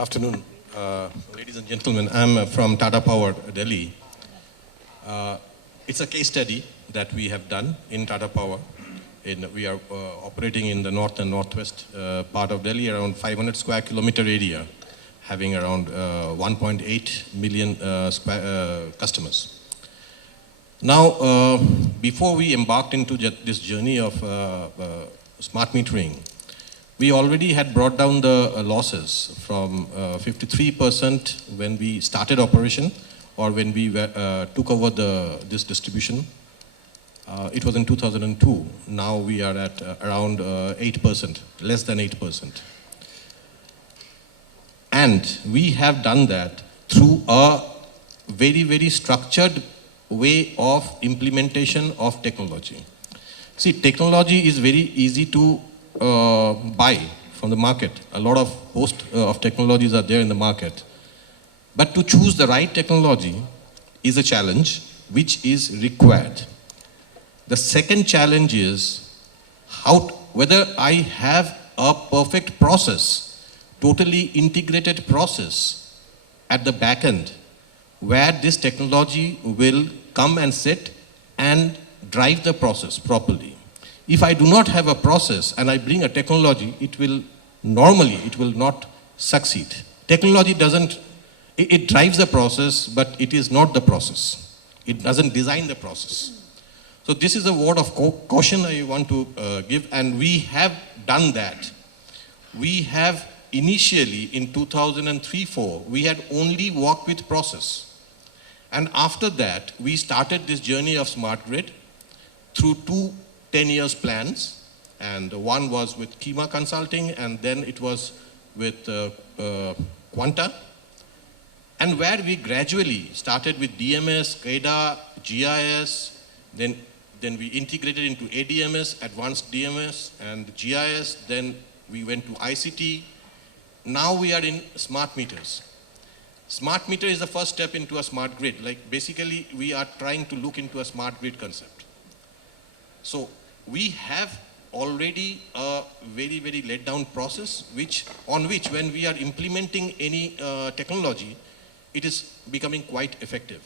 Afternoon, ladies and gentlemen. I'm from Tata Power, Delhi. It's a case study that we have done in Tata Power. We are operating in the north and northwest part of Delhi, around 500 square kilometer area, having around 1.8 million customers. Now, before we embarked into this journey of smart metering, we already had brought down the losses from 53% when we started operation, or when we took over this distribution. It was in 2002. Now we are at around 8%, less than 8%. And we have done that through a very, very structured way of implementation of technology. See, technology is very easy to buy from the market. A lot of host of technologies are there in the market. But to choose the right technology is a challenge which is required. The second challenge is whether I have a perfect process, totally integrated process at the back end, where this technology will come and sit and drive the process properly. If I do not have a process and I bring a technology, it will not succeed. Technology it drives the process, but it is not the process. It doesn't design the process. So this is a word of caution I want to give, and we have done that. We have initially in 2003-04, we had only worked with process. And after that, we started this journey of smart grid through 2 10 years plans, and one was with Kima Consulting, and then it was with Quanta, and where we gradually started with DMS, SCADA, GIS, then we integrated into ADMS, Advanced DMS, and GIS, then we went to ICT. Now we are in smart meters. Smart meter is the first step into a smart grid. Like basically, we are trying to look into a smart grid concept. So we have already a very, very laid down process on which when we are implementing any technology, it is becoming quite effective.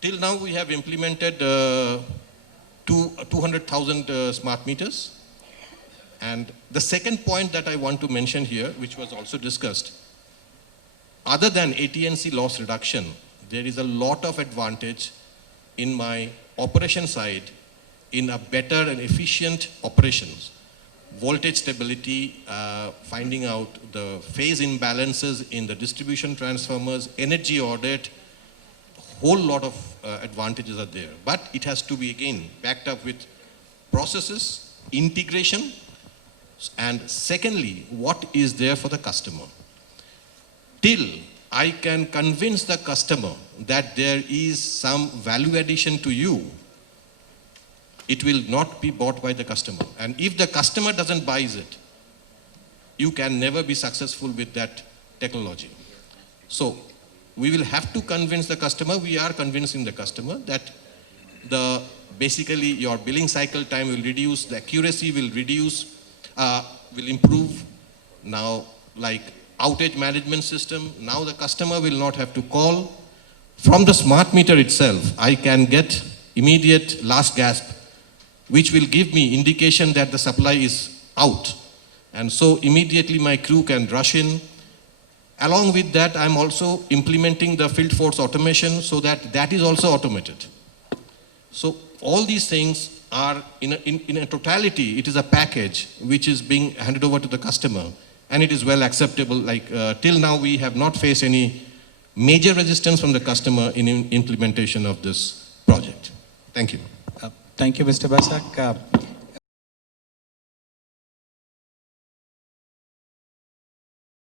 Till now we have implemented 200,000 smart meters. And the second point that I want to mention here, which was also discussed, other than AT&C loss reduction, there is a lot of advantage in my operation side in a better and efficient operations. Voltage stability, finding out the phase imbalances in the distribution transformers, energy audit, whole lot of advantages are there. But it has to be again backed up with processes, integration, and secondly, what is there for the customer. Till I can convince the customer that there is some value addition to you, it will not be bought by the customer. And if the customer doesn't buy it, you can never be successful with that technology. So we will have to convince the customer, we are convincing the customer that basically your billing cycle time will reduce, the accuracy will reduce, will improve. Now, like outage management system, now the customer will not have to call. From the smart meter itself, I can get immediate last gasp, which will give me indication that the supply is out. And so immediately my crew can rush in. Along with that, I'm also implementing the field force automation so that is also automated. So all these things are in a totality, it is a package which is being handed over to the customer, and it is well acceptable. Like till now, we have not faced any major resistance from the customer in implementation of this project. Thank you. Thank you, Mr. Basak.